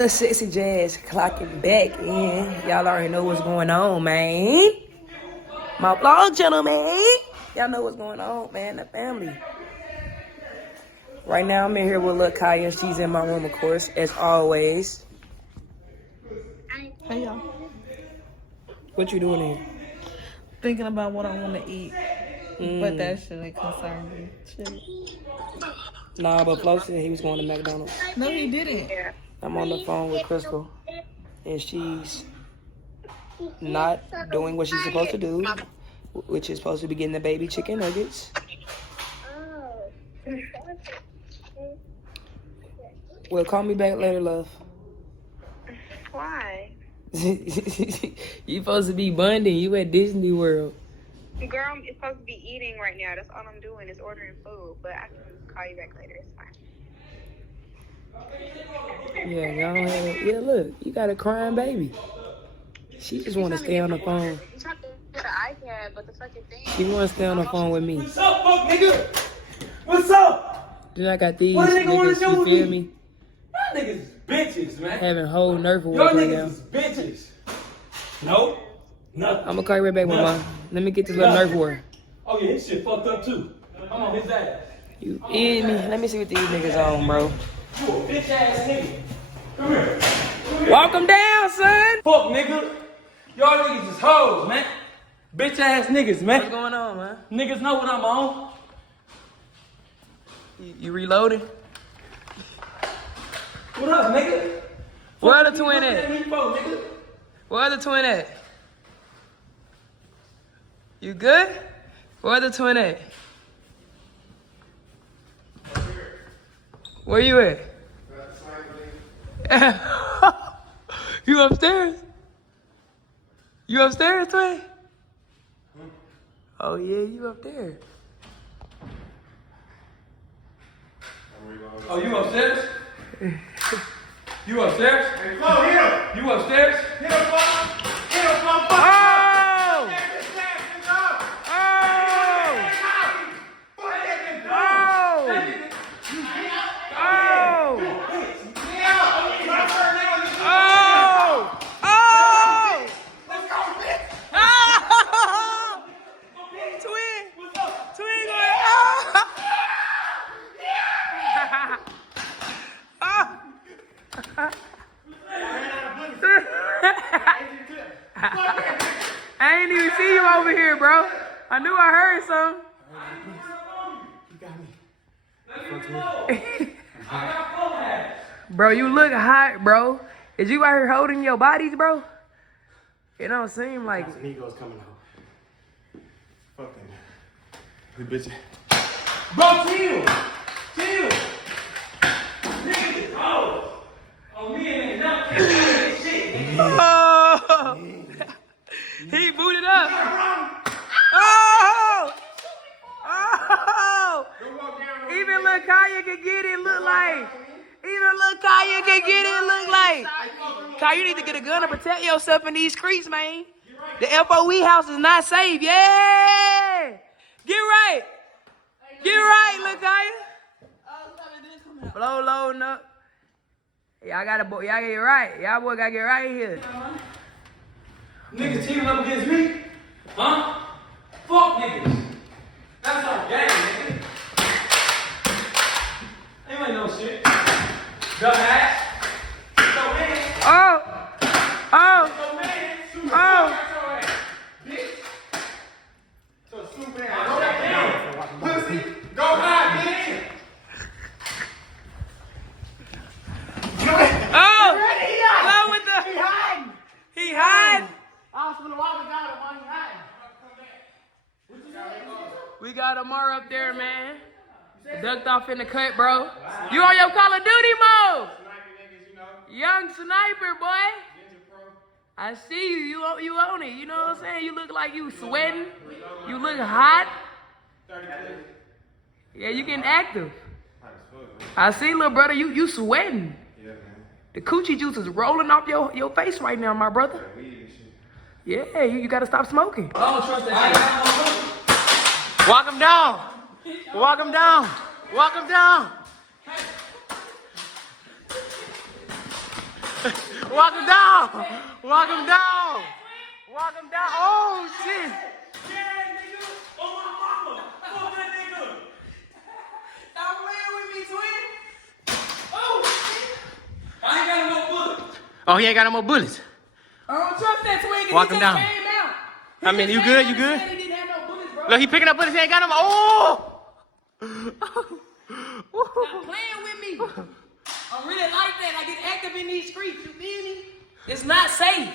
The sexy jazz clocking back in. Y'all already know what's going on, man. My vlog gentlemen. Y'all know what's going on, man. The family. Right now, I'm in here with Lil Kaya. She's in my room, of course, as always. Hey, y'all. What you doing here? Thinking about what I want to eat. But that shouldn't concern me. Shit. Nah, but Flo said he was going to McDonald's. No, he didn't. I'm on the phone with Crystal, and she's not doing what she's supposed to do, which is supposed to be getting the baby chicken nuggets. Well, call me back later, love. Why? You supposed to be bonding. You at Disney World. Girl, I'm supposed to be eating right now. That's all I'm doing is ordering food. But I can call you back later. It's fine. Yeah, go ahead. Yeah, look, you got a crying baby. She just want to stay on the phone. You talking to the iPad, but the fucking thing. She want to stay on the phone with me. What's up, fuck nigga? What's up? Then I got these What a nigga wanna niggas, do you with feel me? me? Y'all niggas is bitches, man. Having whole Nerf Y'all awards right now. niggas is bitches. Nope. Nothing. I'm gonna call you right back, mama. Let me get this little Nerf war. Oh yeah, his shit fucked up too. I'm on his ass. You eat me? Let me see what these niggas on, bro. You a bitch ass nigga. Come here. Walk them down, son. Fuck nigga. Y'all niggas is hoes, man. Bitch ass niggas, man. What's going on, man? Niggas know what I'm on. You reloaded? What up, nigga? Where Fuck the you twin looking at? me for, nigga? Where the twin at? You good? Where the twin at? Where you at? You upstairs? You upstairs, twin? Oh yeah, you up there. Oh, you upstairs? You upstairs? Hey, Flo, hit him! You upstairs? Hit him, Flo! Hit him, Flo! Oh! I ain't even see you over here, bro. I knew I heard something. Bro, you look hot, bro. Is you out here holding your bodies, bro? It don't seem like it. Negro's coming out. Fucking. We bitch. Bro, chill. Chill. Niggas, oh. On me and not this shit. Oh! He booted up. Oh! Oh! Even Lil Kaya can get it, look like. Even Lil Kaya can get it, look like. Kaya, you need to get a gun to protect yourself in these streets, man. The FOE house is not safe. Yeah! Get right. Get right, Lil Kaya. Blow loading up. Y'all gotta get right. Y'all boy gotta get right here. Niggas teaming up against me? Huh? Fuck niggas. That's our game, nigga. Ain't no shit. Dumbass. So man. Oh! Oh! So man. Oh! Bitch. So, Superman, go back down. Pussy, go hide, bitch. Oh! Go with the... He hiding. He hide. I was gonna walk the guy while he hiding. We got Amar up there, man. Ducked off in the cut, bro. You on your Call of Duty mode? Young sniper, boy. I see you. You on it. You know what I'm saying? You look like you sweating. You look hot. Yeah, you getting active. I see, little brother. You sweating. The coochie juice is rolling off your face right now, my brother. Yeah, you gotta stop smoking. I don't trust that shit. Walk him down. Walk him down. Walk him down. Walk him down. Walk him down. Walk him down. Oh, shit. Yeah, nigga. Oh, my mama. Fuck that nigga. Stop playing with me, twin. Oh, I ain't got no more bullets. Oh, he ain't got no more bullets. I don't trust that twin. Walk him down. I mean, you good? You good? Look, he picking up bullets. He ain't got no more. Oh! Stop playing with me. I'm really like that. I get active in these streets. You feel me? It's not safe.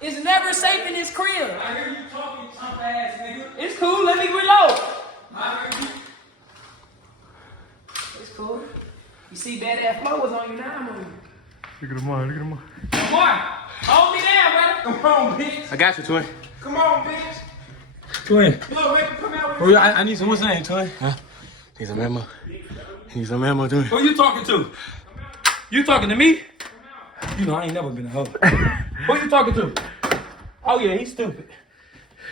It's never safe in this crib. I hear you talking chump ass nigga. It's cool. Let me reload. I hear you. It's cool. You see badass flow was on you now. I'm on you. Look at him on. Look at him on. Come on. Hold me down, brother. Come on, bitch. I got you, twin. Come on, bitch. Twin. Look, make him come out with Bro, I need some, what's the name, twin? Huh? Need some ammo. Need some ammo, twin. Who you talking to? You talking to me? You know I ain't never been a hoe. Who you talking to? Oh yeah, he's stupid.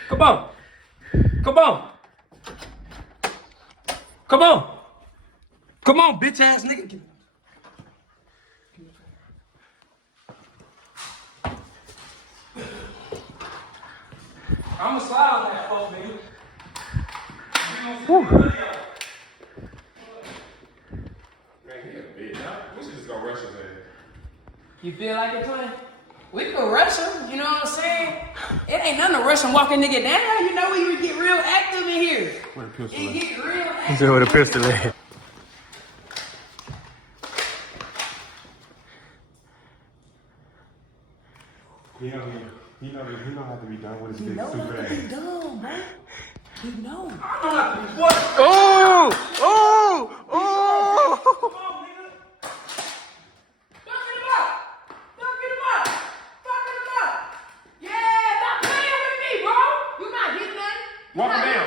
Come on. Come on. Come on. Come on, bitch ass nigga. I'ma slide on that phone, nigga. We should just go rush his ass. You feel like it, twin? We could rush him, you know what I'm saying? It ain't nothing to rush him walking nigga down. You know we get real active in here. Where the pistol It at? get real active. He's with a pistol at. He don't have to be done with his big No, super what ass. he done, bro. He know. What? Oh! Oh! Oh! Fucking him up! Fucking him up! Fucking him up! Yeah, stop playing with me, bro! You not hitting nothing. Walk him down.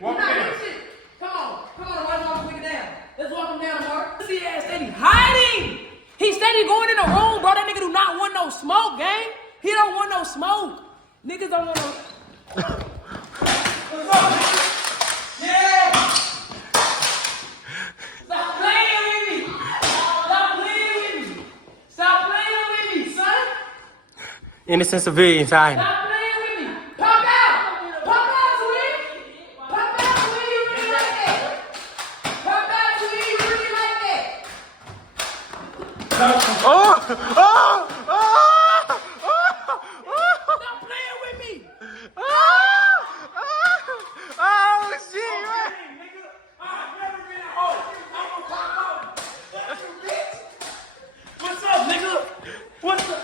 Walk him You not down. hitting shit. Come on, let's walk him nigga down. Let's walk him down, Mark. See that steady hiding. He steady going in the room, bro. That nigga do not want no smoke, gang. He don't want no smoke. Niggas don't want no. Yeah! Stop playing with me! Stop playing with me! Stop playing with me, son! Innocent civilians hiding. Stop playing with me! Pop out! Pop out, twin! Pop out, twin! You really like that? Pop out, twin! You really like that? Oh! Oh! Oh! Stop playing with me! Oh! Oh, shit! What's up, nigga? What's up?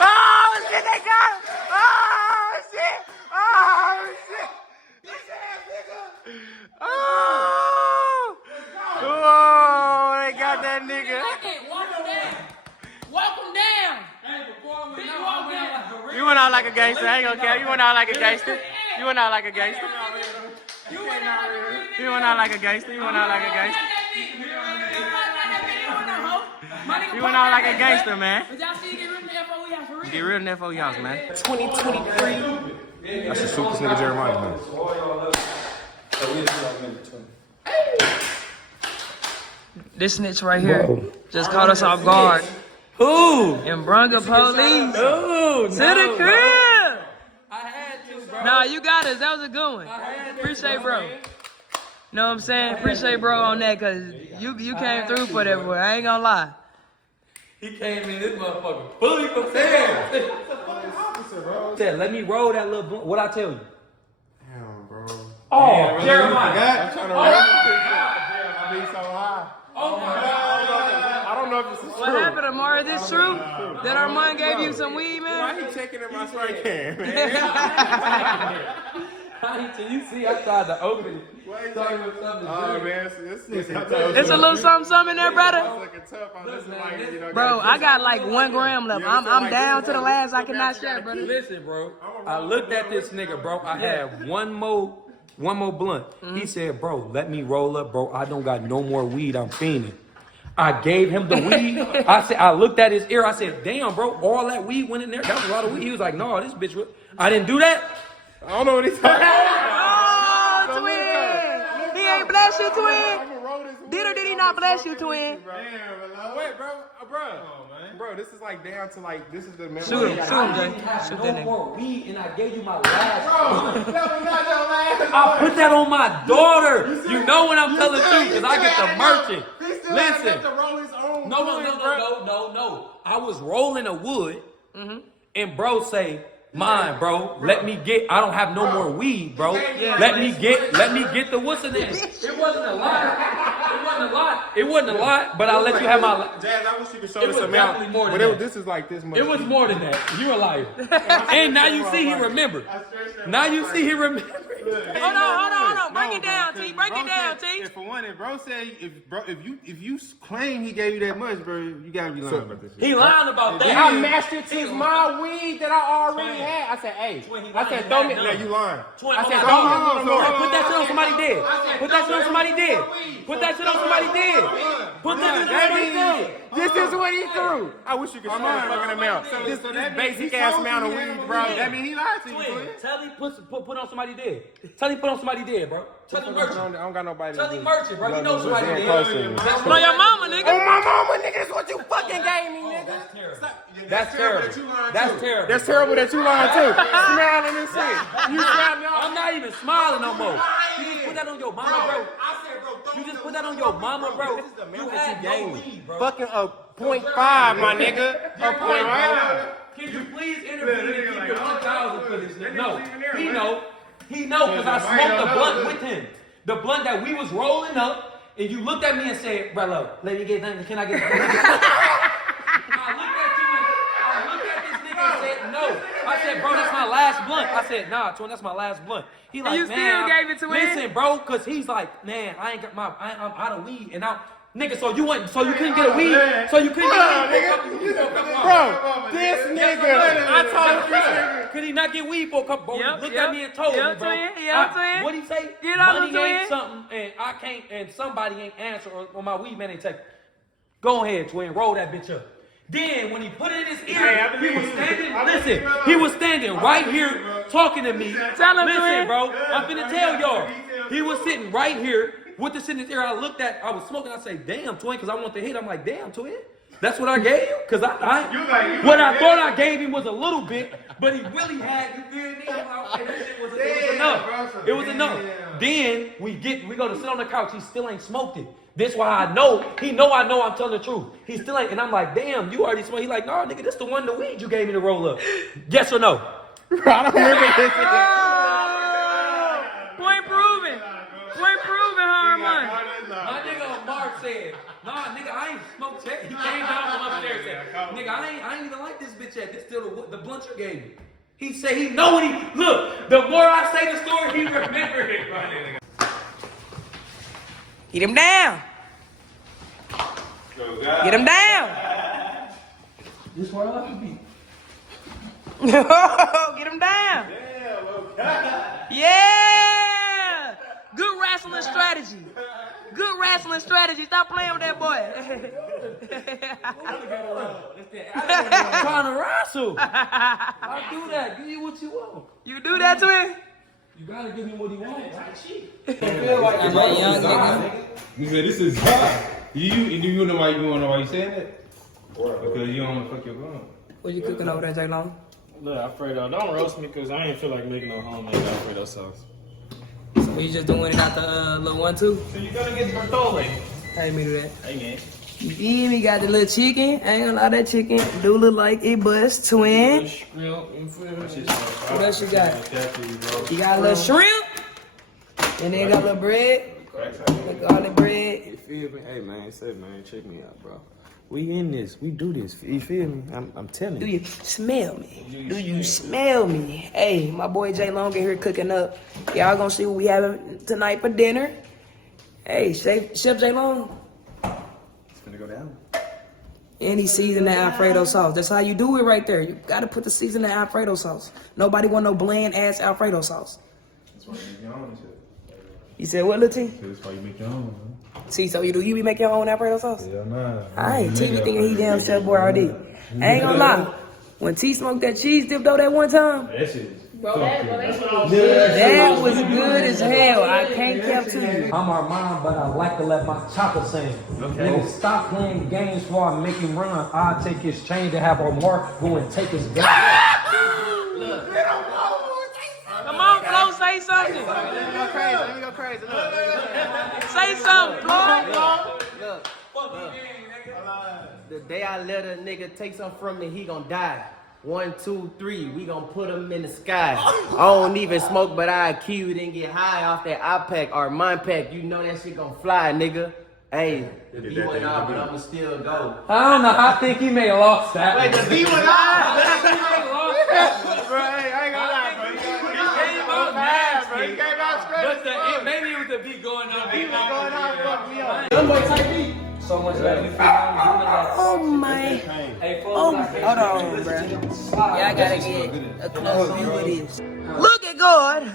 Oh, shit, they got him! Oh, shit! Oh, shit! Oh! Oh, they got that nigga. Walk him down! Walk him down! Big walk down! You went out like a gangster. I ain't gonna care. You went out like a gangster. You went out like a gangster. You went out like a You went out like a gangster. You went out like a gangster. You went out like a gangster, man. But y'all see you get rid of the FOE house for real. Get rid of that for y'all, man. 2023. That's the super nigga Jeremiah, man. This snitch right here just caught us off guard. Who? And brung a police Who? to the crib. I had to, bro. Nah, you got us. That was a good one. Appreciate bro. Know what I'm saying? Appreciate bro on that, cause you came through for that boy. I ain't gonna lie. He came in this motherfucker fully prepared. Said, let me roll that little blunt. What I tell you? Damn, bro. Oh, Jeremiah. I'm trying to run this picture. I be so high. Oh my God. I don't know if this is true. What happened, Amar? Is this true? That Armand gave you some weed, Why man? he checking in my spray can, man? You see, I tried to open it. Why he Sorry checking? for something. Oh, man, it's It's a little something in there, brother. looking tough on this mic, you know, Bro, gotta I got like 1 gram left. I'm down to the last I cannot share, brother. Listen, bro. I looked at this nigga, bro. I had one more blunt. He said, bro, let me roll up, bro. I don't got no more weed. I'm fiending. I gave him the weed. I looked at his ear. I said, damn, bro, all that weed went in there. That was a lot of weed. He was like, no, this bitch. I didn't do that. I don't know what he's talking about. Oh, twin. He ain't bless you, twin. Did or did he not bless you, twin? Damn, wait, what, bro? Bro, this is like down to like, this is the memory. Shoot him, I Jay. didn't have Shoot no that nigga. more weed, and I gave you my last. Bro, that was not your last I one. put that on my daughter. You know when I'm telling the truth, because I get the merchant. He still had Listen. enough to roll his own. No. I was rolling a wood, and bro say, "Mine, bro. Let me get. I don't have no more weed, bro. Let me get the what's in there." It wasn't a lot. But I'll let you have my. Jazz, I wish you could show It this was amount. definitely more than But that. this is like this much. It was more than that. You a liar. And now you see he remembered. Now you see he remembered. Hold on. Break it down, T. Break it down, T. If for one, if bro said, if you claim he gave you that much, bro, you gotta be lying about this shit. He lying about that. I matched it to my weed that I already had. I said, hey. I said, throw me. Now you lying. I said, Put that shit on somebody dead. Put that shit on somebody dead. Put that shit on somebody dead. Put that shit on somebody dead. This is what he threw. I wish you could show the fucking amount. This basic ass amount of weed, bro. That mean he lied to you, Twin, twin. tell him put on somebody dead. Tell him put on somebody dead, bro. Tell him I merchant. don't got nobody. Tell him merchant, bro. You know somebody dead. On your mama, nigga. On my mama, nigga, that's what you fucking gave me, nigga. That's terrible. That's terrible. That's terrible that you lying too. Smiling and shit. You smiling. I'm not even smiling no more. You just put that on your mama, bro. You just put that on your mama, bro. You had no weed, bro. Fucking a 0.5, my nigga. A 0.5. Can you please intervene and keep your 1,000 for this nigga? No. He know because I smoked the blunt with him. The blunt that we was rolling up, and you looked at me and said, "Bro, look, let me get that. Can I get that?" I looked at this nigga and said, "No." I said, "Bro, that's my last blunt." I said, "Nah, twin, that's my last blunt." He like, you "Man, still gave it to him? Listen, bro, cause he's like, "Man, I'm out of weed," and now. Nigga, so you couldn't get a weed? So you couldn't get weed? Bro, this nigga. I told you. Could he not get weed for a couple? Bro, he looked at me and told me, bro. twin. What'd he say? Get on Money him, ain't twin. something, and I can't, and somebody ain't answer, or my weed man ain't take. Go ahead, twin, roll that bitch up. Then when he put it in his ear, he was standing. Listen, he was standing right here talking to me. Tell him, Listen, twin. bro, I'm finna tell y'all. He was sitting right here. With the shit in his ear, I was smoking, I say, damn, twin, because I want the hit. I'm like, damn, twin, that's what I gave you? Because what I thought I gave him was a little bit, but he really had, you feel me? I'm like, okay, that shit was enough. It was enough. Then we go to sit on the couch, he still ain't smoked it. This why I know I'm telling the truth. He still ain't, and I'm like, damn, you already smoked. He like, no, nigga, this the one, the weed you gave me to roll up. Yes or no? I don't remember this. Point proven. Point proven, Harmon. My nigga Mark said, nah, nigga, I ain't smoked yet. He came down from upstairs and said, nigga, I ain't even like this bitch yet. This still the blunt you gave me. He said he know what he, look, the more I say the story, he remembered it, bro. Get him down. Get him down. This why I love you. Get him down. Yeah. Good wrestling strategy. Good wrestling strategy. Stop playing with that boy. Trying to wrestle. I do that. Give you what you want. You do that to him? You gotta give him what he wants. I'm a young nigga. You said this is hot. You know why you saying that? Because you don't want to fuck your gun. What you cooking over there, J Long? Look, Alfredo, don't roast me because I ain't feel like making no homemade Alfredo sauce. So you just doing it out the little 1-2? So you gotta get Bertole. Hey, me do that. Hey, man. You feel me? Got the little chicken. I ain't gonna lie, that chicken do look like it bust. Twin. What else you got? You got a little shrimp. And then got a little bread. Like all the bread. You feel me? Hey, man, check me out, bro. We in this. We do this. You feel me? I'm telling Do you. you smell me? Do you smell me? Hey, my boy J Long in here cooking up. Y'all gonna see what we having tonight for dinner. Hey, Chef J Long. It's gonna go down. And he seasoned the Alfredo sauce. That's how you do it right there. You gotta put the seasoned Alfredo sauce. Nobody want no bland ass Alfredo sauce. That's why you make your own shit. You said what, Lil T? That's why you make your own, man. See, so you be making your own Alfredo sauce? Yeah, nah. I ain't T be thinking he damn Chef Boy RD. I ain't gonna lie. When T smoked that cheese dip though that one time, That shit is That was good as hell. I can't cap to you. I'm Armand, but I like to let my chopper sing. Nigga, stop playing games before I make him run. I'll take his chain to have Omar go and take his gun. Come on, Flo, say something. Let me go crazy. Look. Say something, Flo. Look. The day I let a nigga take something from me, he gon' die. 1, 2, 3, we gon' put him in the sky. I don't even smoke, but I kill you, then get high off that iPack or mind pack. You know that shit gon' fly, nigga. Hey, the B went off, but I'ma still go. I don't know. I think he may have lost that. Wait, the B went off. Bro, hey, I ain't gonna lie, bro. He came out mad, bro. He came out straight. Maybe it was the beat going on. He was going off, fuck me up. So much that we feel Oh my. Oh, hold on, bro. Yeah, I gotta get a close view of this. Look at God.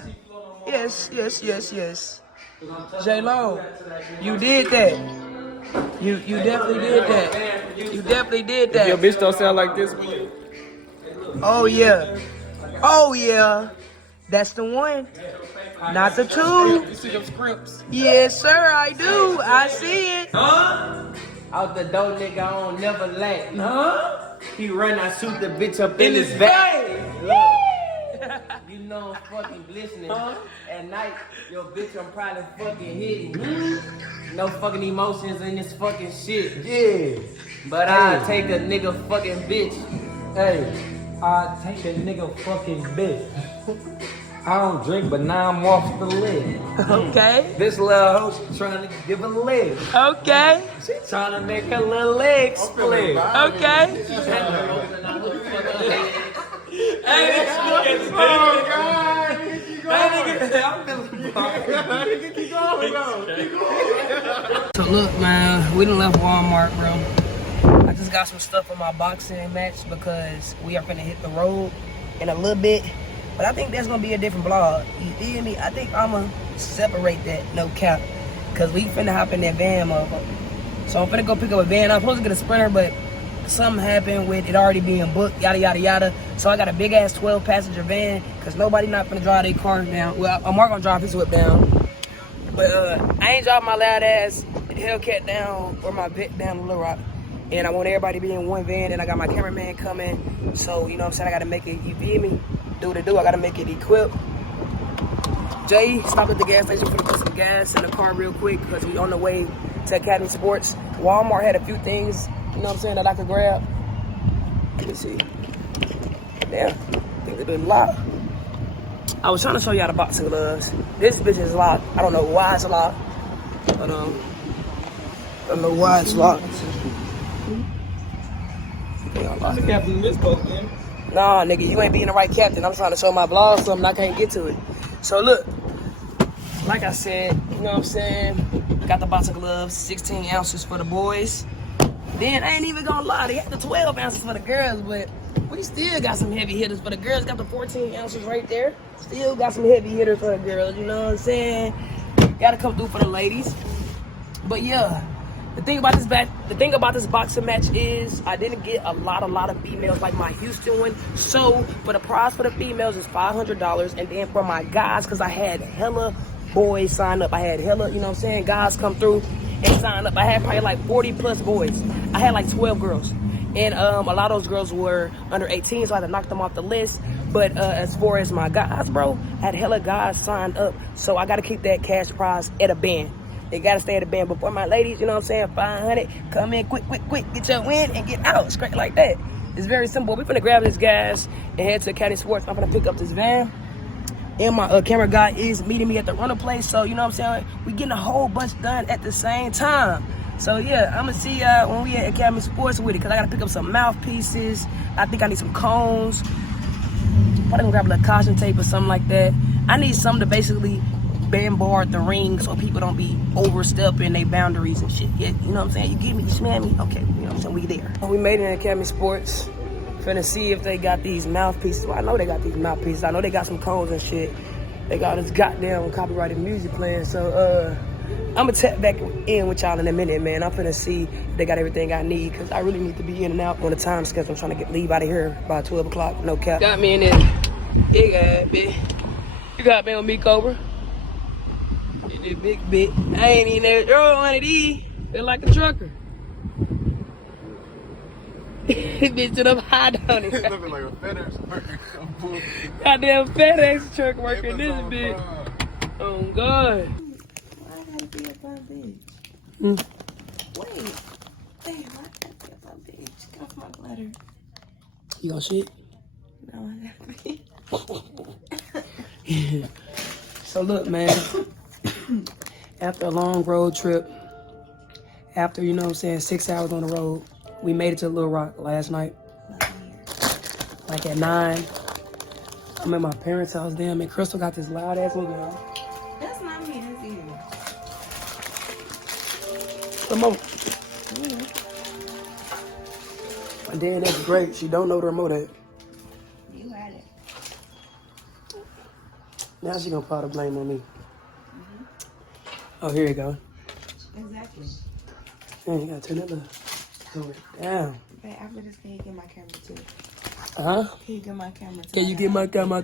Yes. J-Lo, you did that. You definitely did that. You definitely did that. Your bitch don't sound like this when you. Oh yeah. That's the one. Not the two. You see them scripts. Yes, sir, I do. I see it. Out the door, nigga, I don't never lack. He run, I shoot the bitch up in his back. Look, you know I'm fucking glistening. At night, your bitch, I'm probably fucking hitting. No fucking emotions in this fucking shit. Yeah. But I'll take a nigga fucking bitch. Hey, I take a nigga fucking bitch. I don't drink, but now I'm off the lid. Okay. This little hoe, she trying to give a leg. Okay. She trying to make her little leg split. Okay. Hey, Oh, God. Keep going. So look, man, we done left Walmart, bro. I just got some stuff for my boxing match because we are finna hit the road in a little bit. But I think that's gonna be a different vlog. You feel me? I think I'ma separate that, no cap. Cause we finna hop in that van, motherfucker. So I'm finna go pick up a van. I'm supposed to get a Sprinter, but something happened with it already being booked, yada, yada, yada. So I got a big ass 12 passenger van, cause nobody not finna drive their car down. Well, I'm gonna drive his whip down. But I ain't driving my loud ass Hellcat down or my Vic down to Little Rock. And I want everybody to be in one van, and I got my cameraman coming. So, you know what I'm saying, I gotta make it, you feel me? Do to do, I gotta make it equipped. Jay, stop at the gas station for to put some gas in the car real quick because we on the way to Academy Sports. Walmart had a few things, you know what I'm saying, that I could grab. Let me see. Damn, I think they've been locked. I was trying to show y'all the boxing gloves. This bitch is locked. I don't know why it's locked. But I don't know why it's locked. The captain is supposed to be. Nah, nigga, you ain't being the right captain. I'm trying to show my vlog something, I can't get to it. So look, like I said, you know what I'm saying? Got the boxing gloves, 16 ounces for the boys. Then I ain't even gonna lie, they got the 12 ounces for the girls, but we still got some heavy hitters for the girls. Got the 14 ounces right there. Still got some heavy hitters for the girls, you know what I'm saying? Gotta come through for the ladies. But yeah. The thing about this boxing match is I didn't get a lot of females like my Houston one. So for the prize for the females is $500, and then for my guys, because I had hella boys sign up. I had hella, you know what I'm saying, guys come through and sign up. I had probably like 40 plus boys. I had like 12 girls, and a lot of those girls were under 18, so I had to knock them off the list. But as far as my guys, bro, I had hella guys signed up, so I got to keep that cash prize at a band. They gotta stay at the band. But for my ladies, you know what I'm saying, 500, come in quick, get your win and get out, straight like that. It's very simple. We're finna grab this guys and head to Academy Sports. I'm gonna pick up this van. And my camera guy is meeting me at the runner place. So, you know what I'm saying, we getting a whole bunch done at the same time. So yeah, I'm gonna see y'all when we at Academy Sports with it, cause I gotta pick up some mouthpieces. I think I need some cones. Probably gonna grab a little caution tape or something like that. I need something to basically bombard the ring so people don't be overstepping their boundaries and shit. Yeah, you know what I'm saying? You get me, you smell me? Okay, you know what I'm saying? We there. We made it in Academy Sports. Finna see if they got these mouthpieces. Well, I know they got these mouthpieces. I know they got some cones and shit. They got this goddamn copyrighted music playing. So, I'm gonna tap back in with y'all in a minute, man. I'm finna see if they got everything I need, because I really need to be in and out on the time schedule. I'm trying to leave out of here by 12 o'clock, no cap. Got me in there. You got me. You got me on me, Cobra. This big bit. I ain't even never throw one of these. Feel like a trucker. This bitch stood up high down it. Looking like a FedEx worker. Goddamn FedEx truck working this bitch. Oh, God. Why I gotta be a bum bitch? Mm. Wait, why I gotta be a bum bitch? Get off my glitter. You gon' shit? No, I gotta be. So look, man. After a long road trip, after, you know what I'm saying, 6 hours on the road, we made it to Little Rock last night. Like at 9. I'm at my parents' house. Damn, and Crystal got this loud ass movie on. That's not me, that's you. Come on. My dad, that's great. She don't know the remote at. You had it. Now she gonna put the blame on me. Oh, here you go. Exactly. Man, you gotta turn that little door down. But after this, can you get my camera too? Huh? Can you get my camera too? Can you get my camera?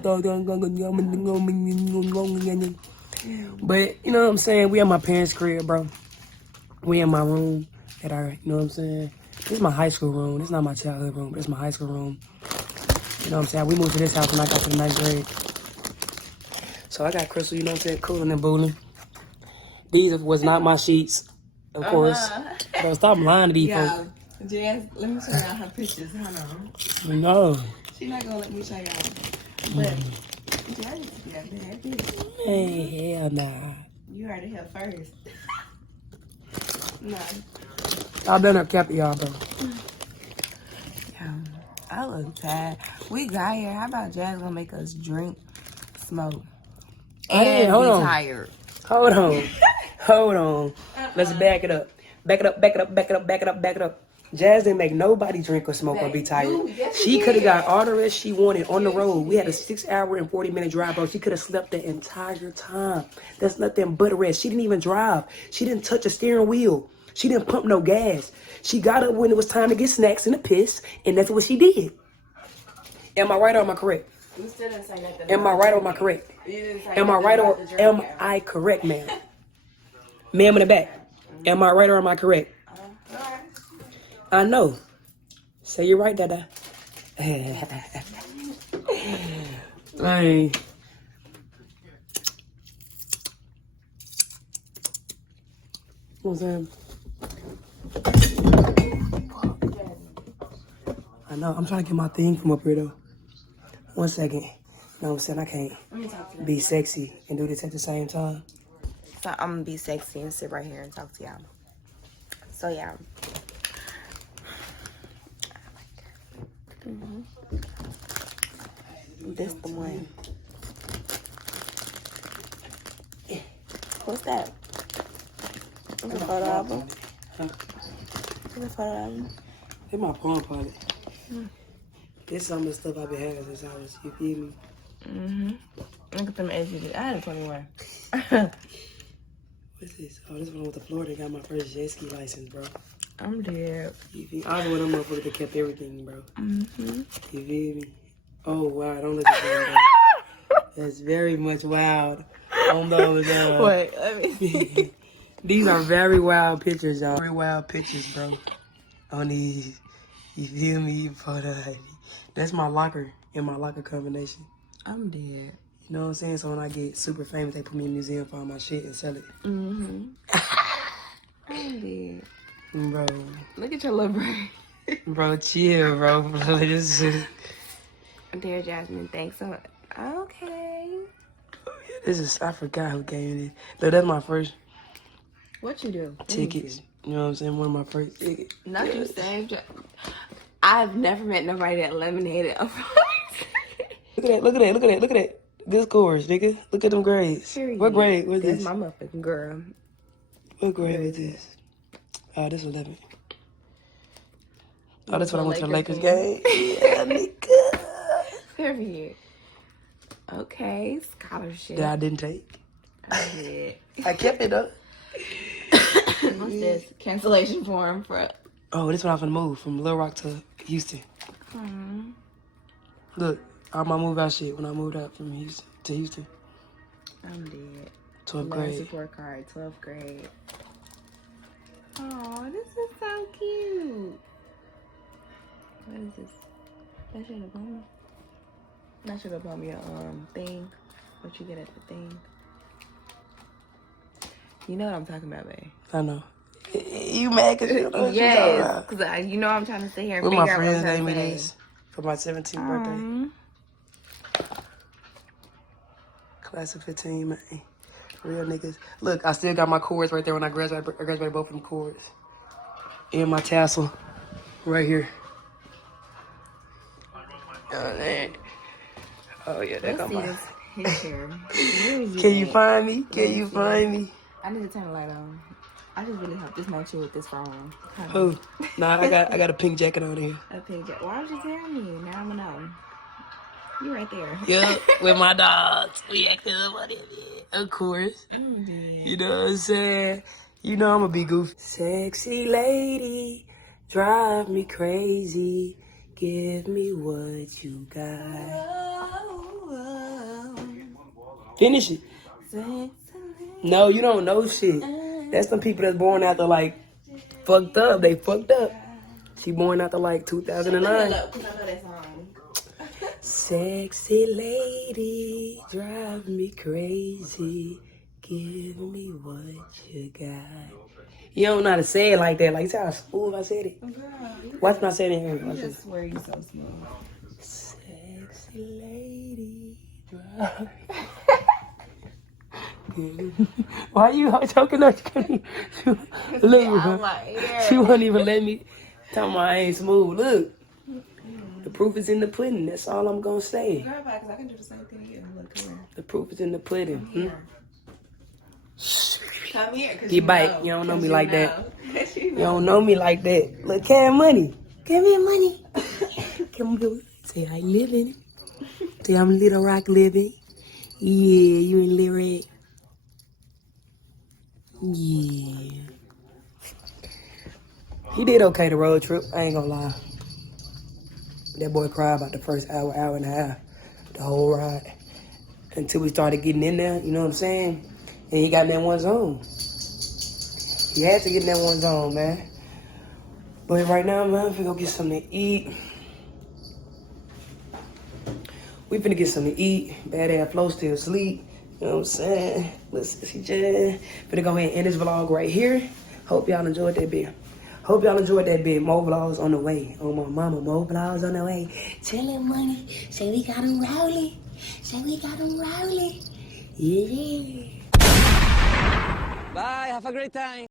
But, you know what I'm saying? We at my parents' crib, bro. We in my room at our, you know what I'm saying? This is my high school room. This is not my childhood room, but it's my high school room. You know what I'm saying? We moved to this house when I got to the 9th grade. So I got Crystal, you know what I'm saying? Cooling and booling. These was not my sheets, of course. Bro, stop lying to these folks. Jazz, let me show y'all her pictures. Hold on. No. She's not gonna let me show y'all. But Jazz used to be a bad bitch. Hey, hell nah. You heard it here first. No. I've been up kept y'all, bro. I look tired. We got here. How about Jazz gonna make us drink, smoke, and hold be on. tired? Hold on. Hold on. Let's back it up. Back it up, back it up, back it up, back it up, back it up. Jazz didn't make nobody drink or smoke or be tired. She could have got all the rest she wanted on the road. We had a 6 hour and 40-minute drive, bro. She could have slept the entire time. That's nothing but a rest. She didn't even drive. She didn't touch a steering wheel. She didn't pump no gas. She got up when it was time to get snacks and a piss, and that's what she did. Am I right or am I correct? You still didn't say nothing. Am I right or am I correct? Am I right or am I correct, ma'am? Ma'am in the back. Am I right or am I correct? I know. Say you're right, Dada. Hey. What's that? I know. I'm trying to get my thing from up here, though. 1 second. You know what I'm saying? I can't be sexy and do this at the same time. So I'm gonna be sexy and sit right here and talk to y'all. So yeah. This the one. What's that? It's a photo album. It's a photo album. It's my palm pilot. This is some of the stuff I've been having since I was, you feel me? Look at them edges. I had a 21. What's this? Oh, this one with the Florida. Got my first jet ski license, bro. I'm dead. You feel me? I was one of them motherfuckers that kept everything, bro. You feel me? Oh, wow. Don't listen to him, bro. That's very much wild. On those, Wait, let me see. These are very wild pictures, y'all. Very wild pictures, bro. On these. You feel me? Photo ID. That's my locker in my locker combination. I'm dead. You know what I'm saying? So when I get super famous, they put me in a museum for all my shit and sell it. I'm dead. Bro. Look at your little brain. Bro, chill, bro. This is... Dear Jasmine, thanks so much. Okay. This is... I forgot who gave me this. Look, that's my first What you do? tickets. You know what I'm saying? One of my first tickets. Not you saying. I've never met nobody that laminated a Look at that, look at that, look at that, look at that. Good scores, nigga. Look at them grades. Period. What grade was That's this? my motherfucking girl. What grade was this? Oh, this 11. Oh, that's when I went to the Lakers game. Yeah, nigga. Period. Okay, scholarship. That I didn't take. I did. I kept it up. What's this? Cancellation form for... Oh, this one I was gonna move from Little Rock to Houston. Look, All my move out shit when I moved out from Houston to Houston. I'm dead. 12th Last grade. report card, 12th grade. Oh, this is so cute. What is this? That should have bought me. That should have bought me a thing. What you get at the thing. You know what I'm talking about, babe. I know. You mad because you know what you're talking Yes, about. because you know I'm trying to sit here and What figure my out what I'm friends trying named to me say. this for my 17th birthday. Class of 15, man. Real niggas. Look, I still got my cords right there when I graduated both of them cords. And my tassel right here. Oh yeah, there go my. His chair. Where is Can you at? find me? Can you find me? I need to turn the light on. I just really hope this match you with this phone. Who? Nah, I got a pink jacket on here. A picture. Why would you tell me? Now I'm gonna know. You right there. Yeah, with my dogs. We acting up on it, of course. You know what I'm saying? You know I'm gonna be goofy. Sexy lady, drive me crazy. Give me what you got. Finish it. No, you don't know shit. That's some people that's born after like fucked up. They fucked up. She born after like 2009. Sexy lady, drive me crazy. Give me what you got. You don't know how to say it like that. Like, see how smooth I said it? Watch me say it in here. I just swear you so smooth. Sexy lady, drive. Why you choking up? Look, she won't even let me. Tell me I ain't smooth. Look, the proof is in the pudding. That's all I'm gonna say. Grab back, 'cause I can do the same thing again. Look, come here. The proof is in the pudding. Come here, 'cause You bite. You don't know me like that. that. You don't know me like that. Look, Cash Money. Give me money. Come on. Say I living. Say I'm Little Rock living. Yeah, you in Little Red. Yeah. He did okay the road trip. I ain't gonna lie. That boy cried about the first hour and a half. The whole ride. Until we started getting in there, you know what I'm saying? And he got in that one zone. He had to get in that one zone, man. But right now, man, I'm finna go get something to eat. We finna get something to eat. Bad ass Flo still asleep. You know what I'm saying? Listen, she just finna go ahead and end this vlog right here. Hope y'all enjoyed that bit. More vlogs on the way. On my mama, more vlogs on the way. Chillin' money. Say we got them rolling. Yeah. Bye, have a great time.